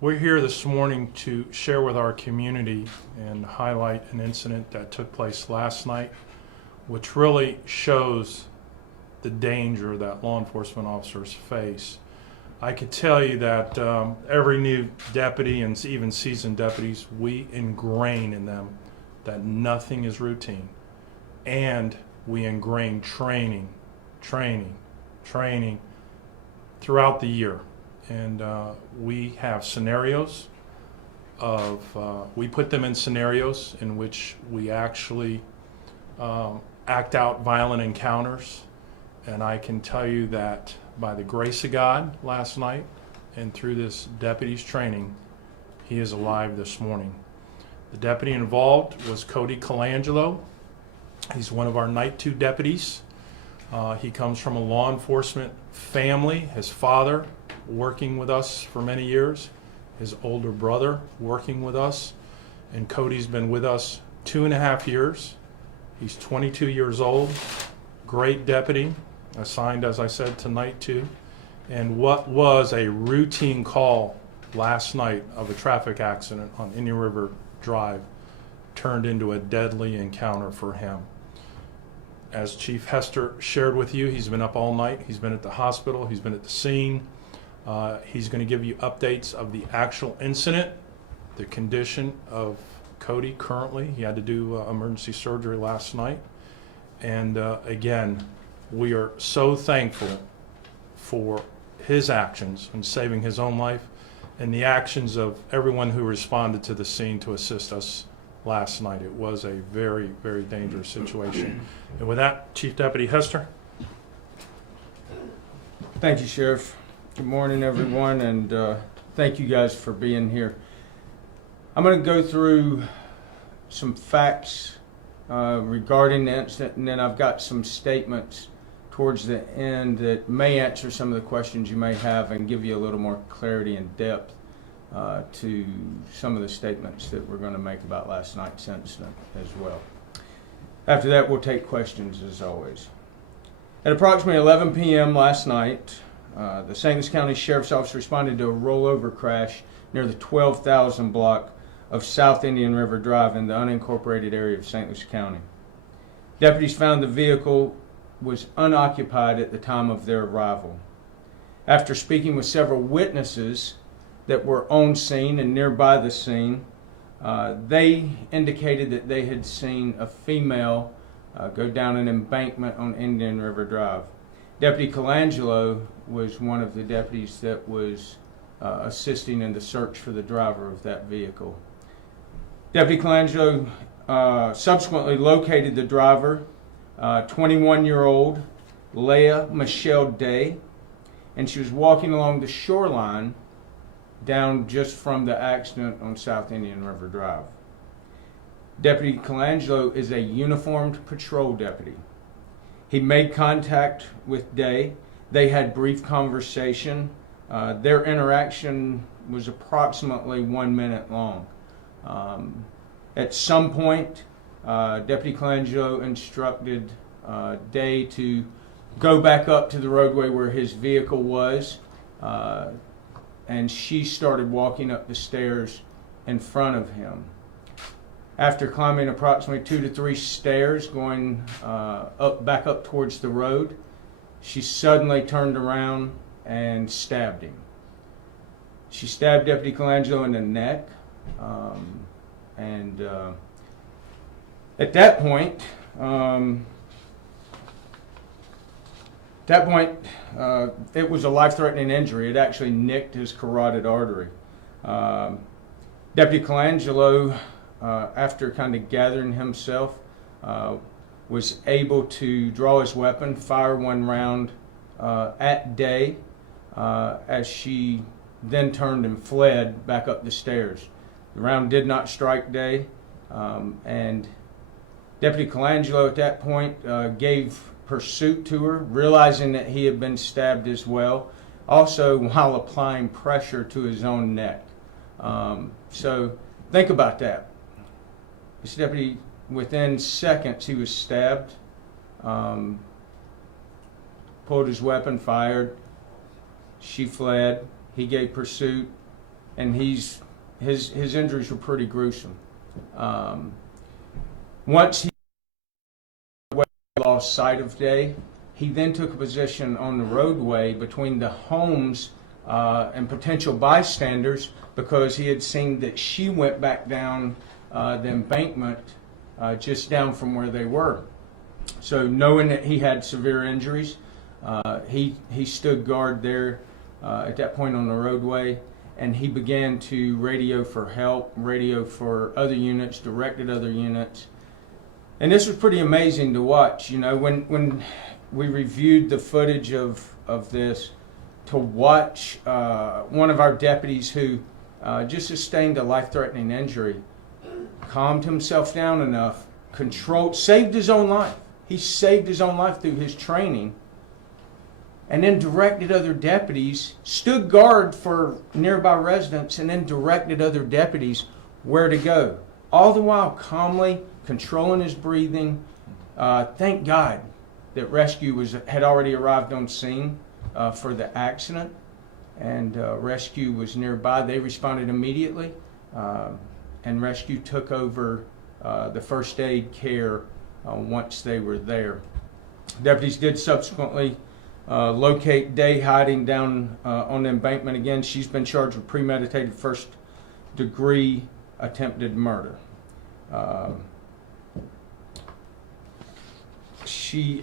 We're here this morning to share with our community and highlight an incident that took place last night, which really shows the danger that law enforcement officers face. I could tell you that every new deputy and even seasoned deputies, we ingrain in them that nothing is routine. And we ingrain training throughout the year. And we have scenarios we put them in scenarios in which we actually act out violent encounters. And I can tell you that by the grace of God last night and through this deputy's training, he is alive this morning. The deputy involved was Cody Colangelo. He's one of our Night 2 deputies. He comes from a law enforcement family. His father working with us for many years, his older brother working with us, and Cody's been with us 2.5 years. He's 22 years old, great deputy, assigned, as I said, to Night 2. And what was a routine call last night of a traffic accident on Indian River Drive turned into a deadly encounter for him. As Chief Hester shared with you, he's been up all night. He's been at the hospital. He's been at the scene. He's going to give you updates of the actual incident, the condition of Cody currently. He had to do emergency surgery last night. And again, we are so thankful for his actions in saving his own life and the actions of everyone who responded to the scene to assist us last night. It was a very, very dangerous situation. And with that, Chief Deputy Hester. Thank you, Sheriff. Good morning, everyone, and thank you guys for being here. I'm going to go through some facts regarding the incident, and then I've got some statements towards the end that may answer some of the questions you may have and give you a little more clarity and depth to some of the statements that we're going to make about last night's incident as well. After that, we'll take questions as always. At approximately 11 p.m. last night, the St. Louis County Sheriff's Office responded to a rollover crash near the 12,000 block of South Indian River Drive in the unincorporated area of St. Louis County. Deputies found the vehicle was unoccupied at the time of their arrival. After speaking with several witnesses that were on scene and nearby the scene, they indicated that they had seen a female go down an embankment on Indian River Drive. Deputy Colangelo was one of the deputies that was assisting in the search for the driver of that vehicle. Deputy Colangelo subsequently located the driver, 21-year-old Leah Michelle Day, and she was walking along the shoreline down just from the accident on South Indian River Drive. Deputy Colangelo is a uniformed patrol deputy. He made contact with Day. They had brief conversation. Their interaction was approximately 1 minute long. At some point, Deputy Colangelo instructed Day to go back up to the roadway where his vehicle was, and she started walking up the stairs in front of him. After climbing approximately 2 to 3 stairs, going back up towards the road, she suddenly turned around and stabbed him. She stabbed Deputy Colangelo in the neck, and at that point, it was a life-threatening injury. It actually nicked his carotid artery. Deputy Colangelo, after kind of gathering himself, was able to draw his weapon, fire one round at Day, as she then turned and fled back up the stairs. The round did not strike Day, and Deputy Colangelo at that point gave pursuit to her, realizing that he had been stabbed as well, also while applying pressure to his own neck. So think about that. This deputy, within seconds, he was stabbed, pulled his weapon, fired. She fled. He gave pursuit. and his injuries were pretty gruesome. Once he lost sight of day, he then took a position on the roadway between the homes and potential bystanders, because he had seen that she went back down the embankment just down from where they were. So knowing that he had severe injuries, he stood guard there at that point on the roadway, and he began to radio for help, radio for other units, directed other units. And this was pretty amazing to watch. You know, when we reviewed the footage of this, to watch one of our deputies who just sustained a life-threatening injury, calmed himself down enough, saved his own life. He saved his own life through his training, and then directed other deputies, stood guard for nearby residents, and then directed other deputies where to go. All the while calmly controlling his breathing. Thank God that rescue had already arrived on scene for the accident, and rescue was nearby. They responded immediately, and rescue took over the first aid care once they were there. Deputies did subsequently locate Day hiding down on the embankment again. She's been charged with premeditated first-degree attempted murder.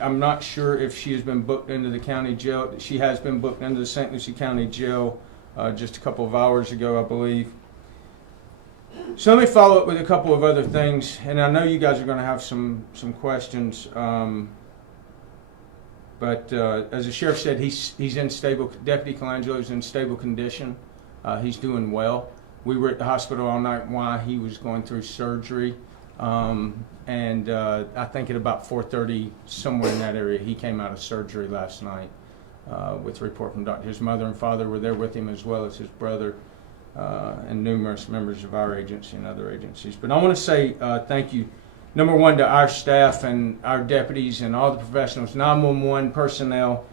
I'm not sure if she has been booked into the county jail. She has been booked into the St. Lucie County Jail just a couple of hours ago, I believe. So let me follow up with a couple of other things, and I know you guys are going to have some questions. But as the sheriff said, he's in stable. Deputy Colangelo is in stable condition. He's doing well. We were at the hospital all night while he was going through surgery. And I think at about 4:30, somewhere in that area, he came out of surgery last night with a report from doctor. His mother and father were there with him, as well as his brother and numerous members of our agency and other agencies. But I want to say thank you, number one, to our staff and our deputies and all the professionals, 911 personnel,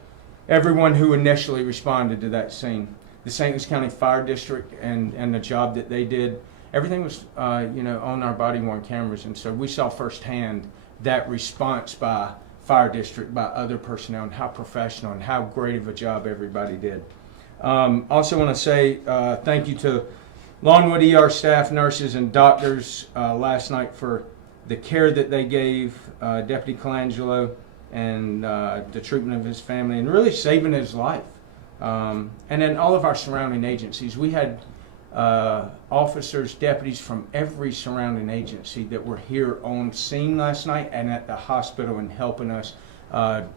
everyone who initially responded to that scene. The St. Louis County Fire District and the job that they did. Everything was, on our body-worn cameras, and so we saw firsthand that response by Fire District, by other personnel, and how professional and how great of a job everybody did. Also want to say thank you to Longwood ER staff, nurses, and doctors last night for the care that they gave Deputy Colangelo and the treatment of his family, and really saving his life. And then all of our surrounding agencies. We had officers, deputies from every surrounding agency that were here on scene last night and at the hospital and helping us,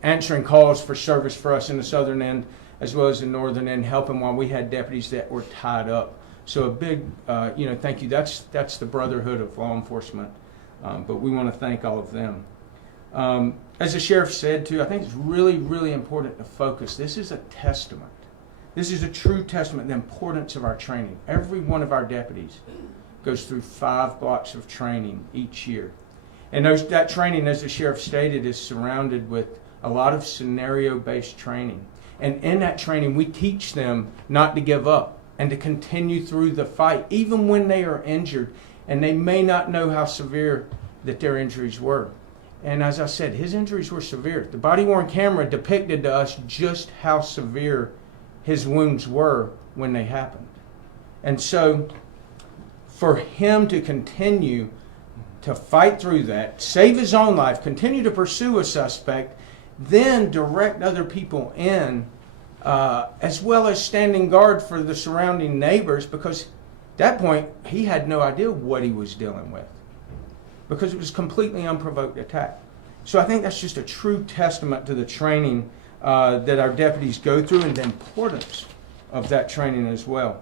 answering calls for service for us in the southern end as well as the northern end, helping while we had deputies that were tied up. So a big, thank you. That's the brotherhood of law enforcement, but we want to thank all of them. As the sheriff said too, I think it's really, really important to focus. This is a testament. This is a true testament to the importance of our training. Every one of our deputies goes through 5 blocks of training each year. And that training, as the sheriff stated, is surrounded with a lot of scenario-based training. And in that training, we teach them not to give up and to continue through the fight, even when they are injured and they may not know how severe that their injuries were. And as I said, his injuries were severe. The body-worn camera depicted to us just how severe his wounds were when they happened. And so for him to continue to fight through that, save his own life, continue to pursue a suspect, then direct other people in, as well as standing guard for the surrounding neighbors, because at that point he had no idea what he was dealing with, because it was completely unprovoked attack. So I think that's just a true testament to the training that our deputies go through and the importance of that training as well.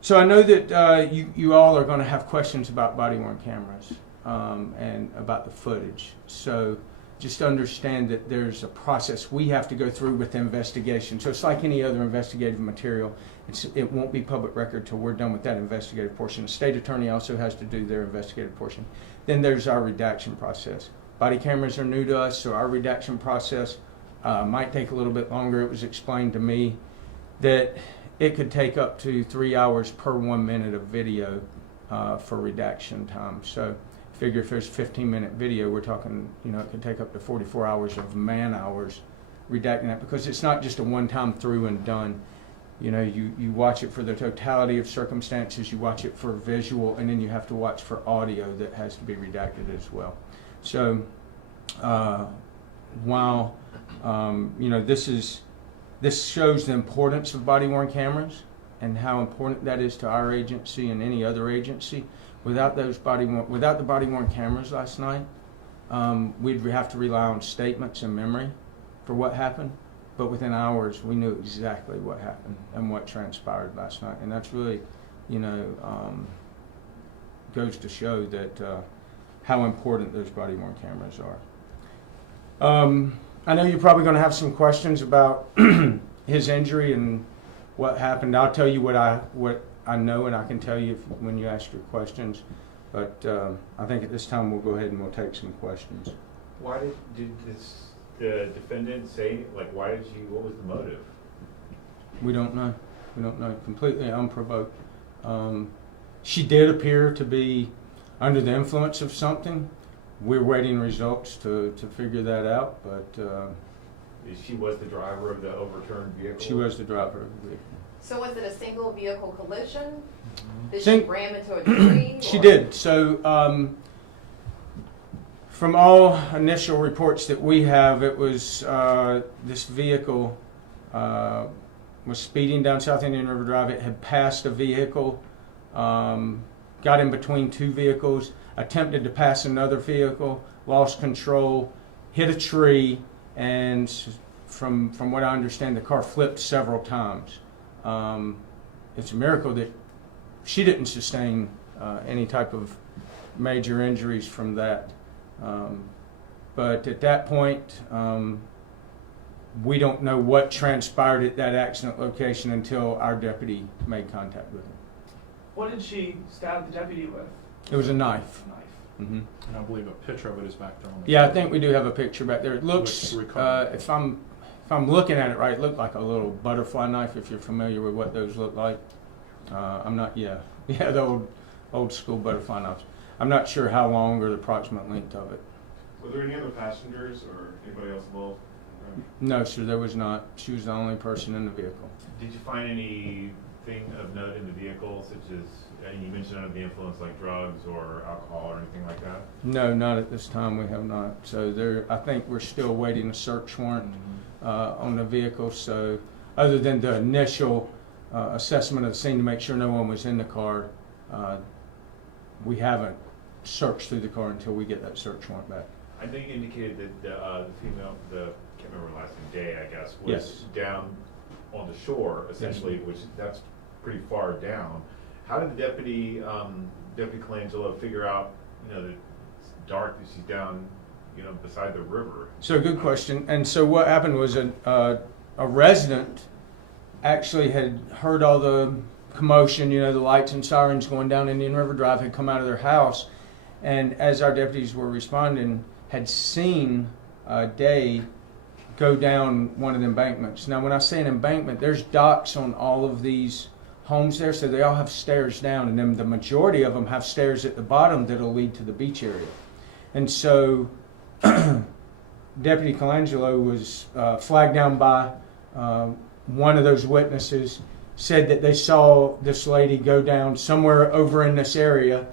So I know that you all are going to have questions about body-worn cameras and about the footage. So just understand that there's a process we have to go through with the investigation. So it's like any other investigative material. It won't be public record till we're done with that investigative portion. The state attorney also has to do their investigative portion. Then there's our redaction process. Body cameras are new to us, so our redaction process might take a little bit longer. It was explained to me that it could take up to 3 hours per 1 minute of video for redaction time. So figure if there's a 15-minute video, we're talking, it could take up to 44 hours of man hours redacting that, because it's not just a one-time through and done. You watch it for the totality of circumstances, you watch it for visual, and then you have to watch for audio that has to be redacted as well. So while this shows the importance of body-worn cameras and how important that is to our agency and any other agency. Without the body-worn cameras last night, we'd have to rely on statements and memory for what happened. But within hours, we knew exactly what happened and what transpired last night. And that's really, goes to show that how important those body-worn cameras are. I know you're probably going to have some questions about his injury and what happened. I'll tell you what I know, and I can tell you when you ask your questions. But I think at this time we'll go ahead and we'll take some questions. Why did the defendant say, what was the motive? We don't know. We don't know. Completely unprovoked. She did appear to be under the influence of something. We're waiting results to figure that out, but She was the driver of the overturned vehicle? she was the driver of the vehicle. So was it a single vehicle collision? Did Sing- she ram into a tree? She or- did. So from all initial reports that we have, it was this vehicle was speeding down South Indian River Drive. It had passed a vehicle, got in between two vehicles, attempted to pass another vehicle, lost control, hit a tree, and from what I understand, the car flipped several times. It's a miracle that she didn't sustain any type of major injuries from that. But at that point, we don't know what transpired at that accident location until our deputy made contact with her. What did she stab the deputy with? It was a knife. A knife. Mm-hmm. And I believe a picture of it is back there on the. Yeah, I think we do have a picture back there. It looks, Recovered. if I'm looking at it right, it looked like a little butterfly knife. If you're familiar with what those look like, I'm not. Yeah, the old school butterfly knives. I'm not sure how long or the approximate length of it. Were there any other passengers or anybody else involved? No, sir, there was not. She was the only person in the vehicle. Did you find anything of note in the vehicle, such as, you mentioned under the influence, like drugs or alcohol or anything like that? No, not at this time. We have not. So I think we're still waiting a search warrant on the vehicle. So other than the initial assessment of the scene to make sure no one was in the car, we haven't searched through the car until we get that search warrant back. I think you indicated that the female, can't remember her last name, Day, I guess, was Yes. down on the shore, essentially, which that's pretty far down. How did the deputy, Deputy Colangelo, figure out, that it's dark, that she's down, beside the river? So good question. And so what happened was a resident actually had heard all the commotion, the lights and sirens going down Indian River Drive, had come out of their house, and as our deputies were responding, had seen Day go down one of the embankments. Now when I say an embankment, there's docks on all of these homes there, so they all have stairs down, and then the majority of them have stairs at the bottom that'll lead to the beach area. And so Deputy Colangelo was flagged down by one of those witnesses, said that they saw this lady go down somewhere over in this area,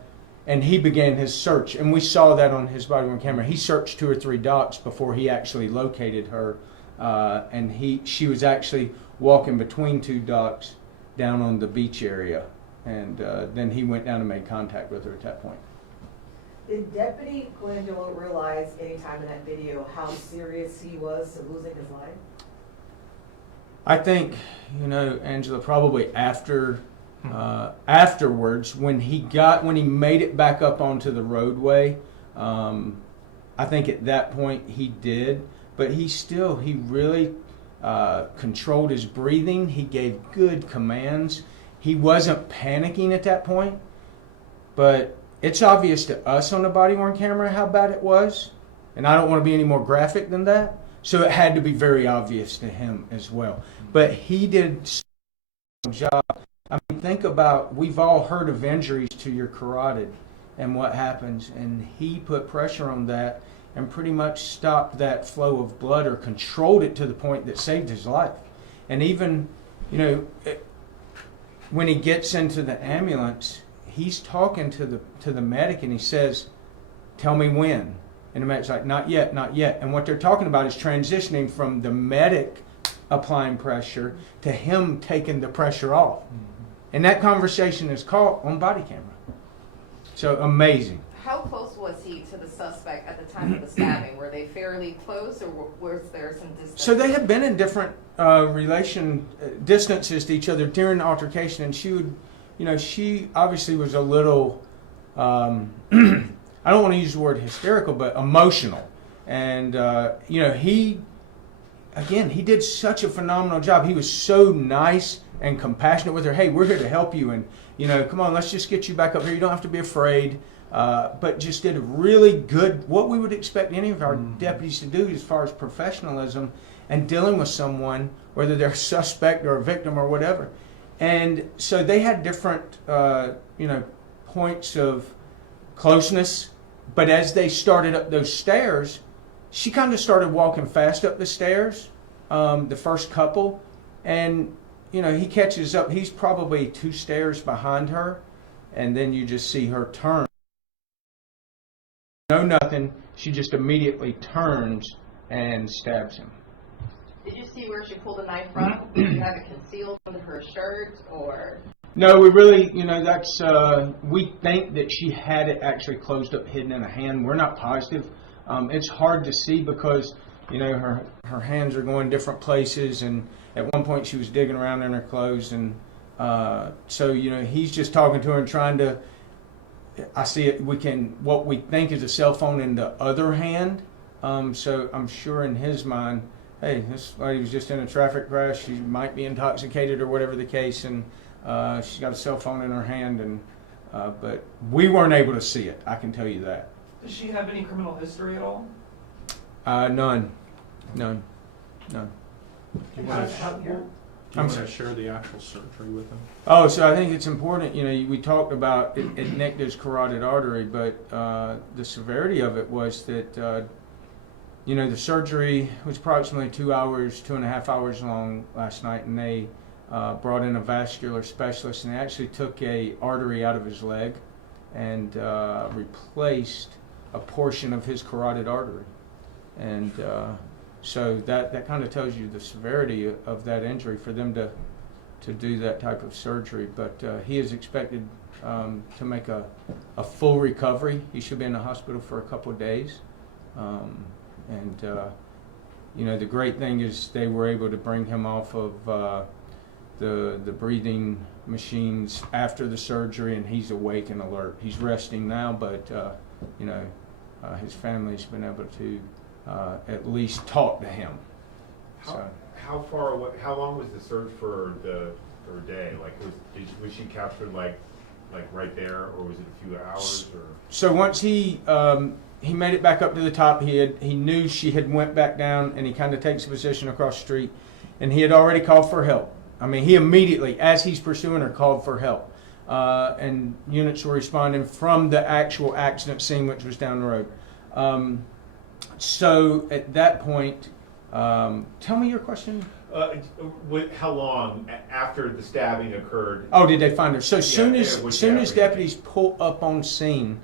and he began his search. And we saw that on his body-worn camera. He searched 2 or 3 docks before he actually located her, and she was actually walking between 2 docks down on the beach area, and then he went down and made contact with her at that point. Did Deputy Colangelo realize any time in that video how serious he was to losing his life? I think, Angela, probably afterwards, when he made it back up onto the roadway, I think at that point he did, but he really controlled his breathing. He gave good commands. He wasn't panicking at that point, but it's obvious to us on the body-worn camera how bad it was, and I don't want to be any more graphic than that, So it had to be very obvious to him as well. But he did such a job. I mean, think about, we've all heard of injuries to your carotid and what happens, and he put pressure on that and pretty much stopped that flow of blood or controlled it to the point that saved his life. And even, you know, when he gets into the ambulance, he's talking to the medic and he says, "Tell me when." And the medic's like, "Not yet, not yet." And what they're talking about is transitioning from the medic applying pressure to him taking the pressure off. And that conversation is caught on body camera. So amazing. How close was he to the suspect at the time of the stabbing? Were they fairly close, or was there some distance? So they had been in different distances to each other during the altercation, and she would, you know, she obviously was a little, I don't want to use the word hysterical, but emotional. And, you know, he did such a phenomenal job. He was so nice and compassionate with her. "Hey, we're here to help you, and, you know, come on, let's just get you back up here. You don't have to be afraid." But just did a really good, what we would expect any of our deputies to do as far as professionalism and dealing with someone, whether they're a suspect or a victim or whatever. And so they had different, you know, points of closeness. But as they started up those stairs, she kind of started walking fast up the stairs, the first couple. And, you know, he catches up. He's probably 2 stairs behind her. And then you just see her turn. No, nothing. She just immediately turns and stabs him. Did you see where she pulled a knife from? Did you have it concealed under her shirt, or? No, we really, you know, that's, we think that she had it actually closed up, hidden in a hand. We're not positive. It's hard to see because, you know, her hands are going different places, and at one point she was digging around in her clothes, and so, you know, he's just talking to her and trying to, I see it, what we think is a cell phone in the other hand. So I'm sure in his mind, hey, this lady was just in a traffic crash. She might be intoxicated or whatever the case, and she's got a cell phone in her hand. And but we weren't able to see it. I can tell you that. Does she have any criminal history at all? None. Do you want to share the actual surgery with him? Oh, so I think it's important, you know, we talked about it nicked his carotid artery, but the severity of it was that, you know, the surgery was approximately 2.5 hours long last night, and they brought in a vascular specialist, and they actually took a artery out of his leg and replaced a portion of his carotid artery. And so that kind of tells you the severity of that injury for them to do that type of surgery. But he is expected to make a full recovery. He should be in the hospital for a couple of days. And you know, the great thing is they were able to bring him off of the breathing machines after the surgery, and he's awake and alert. He's resting now, but you know, his family's been able to at least talk to him. How far away? How long was the search for a day? Like, was she captured like right there, or was it a few hours? Or so once he made it back up to the top, he knew she had went back down, and he kind of takes a position across the street, and he had already called for help. I mean, he immediately, as he's pursuing her, called for help, and units were responding from the actual accident scene, which was down the road. So at that point, tell me your question. How long after the stabbing occurred? Oh, did they find her? So soon as yeah. deputies pull up on scene,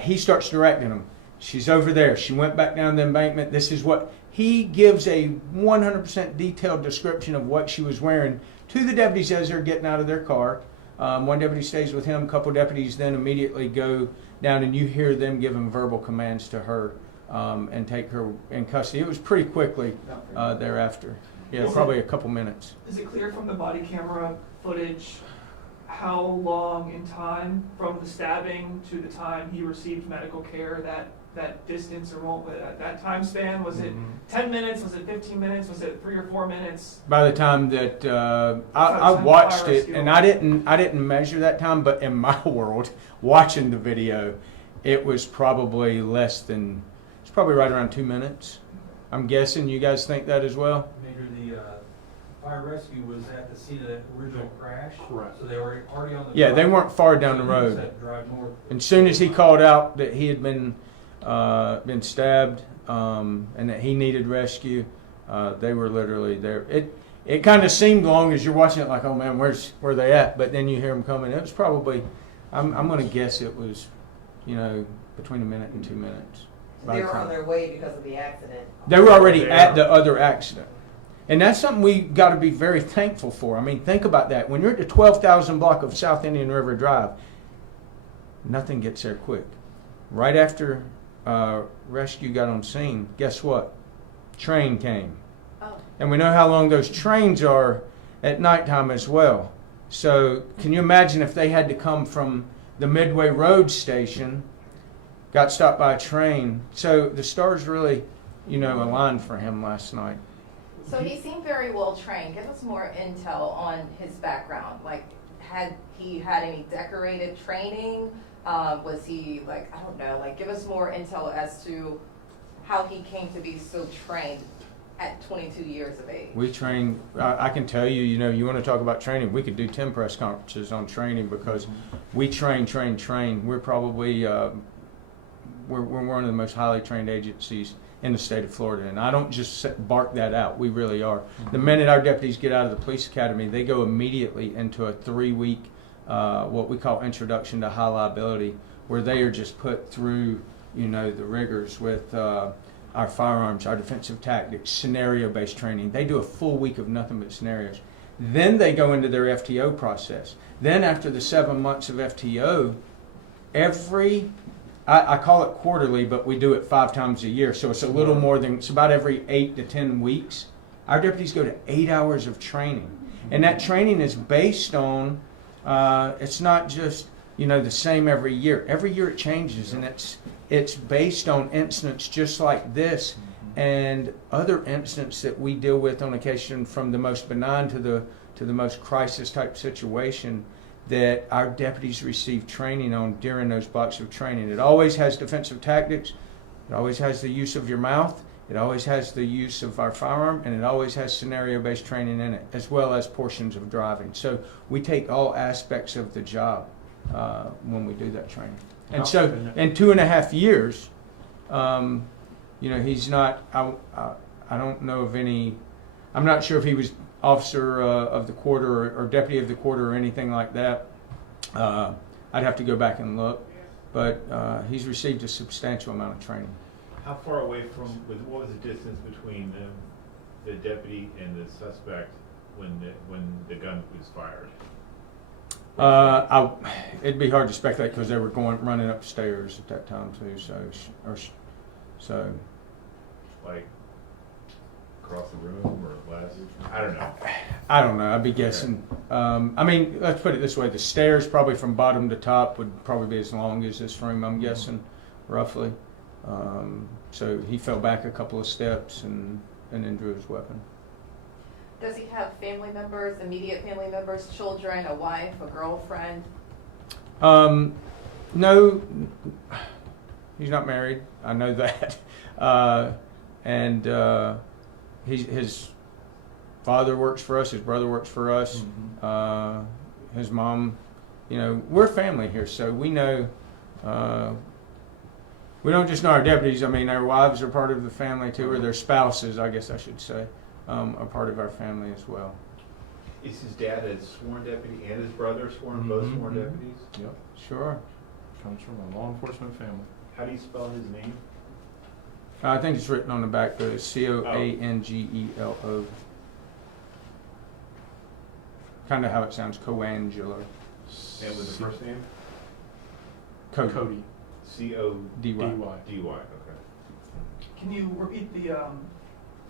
he starts directing them. She's over there. She went back down the embankment. This is what he gives a 100% detailed description of what she was wearing to the deputies as they're getting out of their car. One deputy stays with him. A couple deputies then immediately go down, and you hear them giving verbal commands to her and take her in custody. It was pretty quickly thereafter. Yeah, probably a couple minutes. Is it clear from the body camera footage how long in time from the stabbing to the time he received medical care that distance, or that time span? Was it 10 minutes? Was it 15 minutes? Was it 3 or 4 minutes? By the time that I watched it, and I didn't measure that time, but in my world, watching the video, it was probably less than, it's probably right around 2 minutes. I'm guessing you guys think that as well? Major, the fire rescue was at the scene of the original crash. Correct. So they were already on the. Yeah, they drive. weren't far down the So he just road. had to drive north. And soon as he called out that he had been stabbed and that he needed rescue, they were literally there. It kind of seemed long as you're watching it like, oh man, where they at? But then you hear them coming. It was probably, I'm going to guess it was, between a minute and 2 minutes. by They the were on time. their way because of the accident. They were already at the other accident. And that's something we got to be very thankful for. I mean, think about that. When you're at the 12,000 block of South Indian River Drive, nothing gets there quick. Right after rescue got on scene, guess what? Train came. Oh, And we know how long those trains are at nighttime as well. So can you imagine if they had to come from the Midway Road station, got stopped by a train? So the stars really, aligned for him last night. so he seemed very well trained. Give us more intel on his background. Like, had he had any decorated training? Was he give us more intel as to how he came to be so trained at 22 years of age. We train, I can tell you, you want to talk about training, we could do 10 press conferences on training because we train. We're probably, we're one of the most highly trained agencies in the state of Florida. And I don't just bark that out, we really are. The minute our deputies get out of the police academy, they go immediately into a 3-week, what we call introduction to high liability, where they are just put through, the rigors with our firearms, our defensive tactics, scenario-based training. They do a full week of nothing but scenarios. Then they go into their FTO process. Then after the 7 months of FTO, I call it quarterly, but we do it 5 times a year. So it's a little more than, it's about every 8 to 10 weeks. Our deputies go to 8 hours of training. And that training is based on, it's not just, the same every year. Every year it changes, and it's based on incidents just like this and other incidents that we deal with on occasion, from the most benign to the most crisis type situation that our deputies receive training on during those blocks of training. It always has defensive tactics, it always has the use of your mouth, it always has the use of our firearm, and it always has scenario-based training in it, as well as portions of driving. So we take all aspects of the job when we do that training. And so in 2.5 years, he's not, I don't know of any, I'm not sure if he was officer of the quarter or deputy of the quarter or anything like that. I'd have to go back and look, but he's received a substantial amount of training. How far away what was the distance between the deputy and the suspect when the gun was fired? It'd be hard to speculate because they were running upstairs at that time too. So. Like across the room or less? I don't know. I don't know. I'd be guessing. Let's put it this way: the stairs, probably from bottom to top, would probably be as long as this room. I'm guessing, roughly. So he fell back a couple of steps and then drew his weapon. Does he have family members, immediate family members, children, a wife, a girlfriend? No, he's not married. I know that. His father works for us. His brother works for us. His mom, we're family here, so we know. We don't just know our deputies. Our wives are part of the family too, or their spouses, I guess I should say, are part of our family as well. Is his dad a sworn deputy and his brother both sworn deputies? Yep. Sure. Comes from a law enforcement family. How do you spell his name? I think it's written on the back, but it's Coangelo. Kind of how it sounds, Coangelo. And with the first name? Cody. C-O-D-Y. D-Y. Okay. Can you repeat the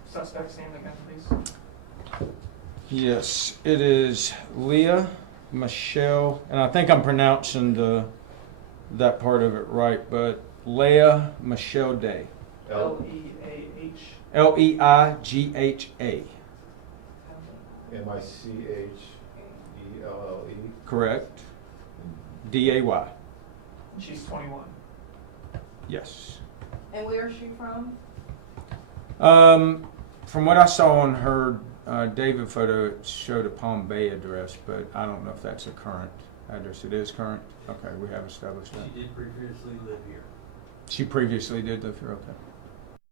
suspect's name again, please? Yes, it is Leah Michelle, and I think I'm pronouncing that part of it right, but Leah Michelle Day. Leah. Leigha. Michelle. Correct. Day. She's 21. Yes. And where is she from? From what I saw on her David photo, it showed a Palm Bay address, but I don't know if that's a current address. It is current? Okay, we have established that. She did previously live here. She previously did live here, okay.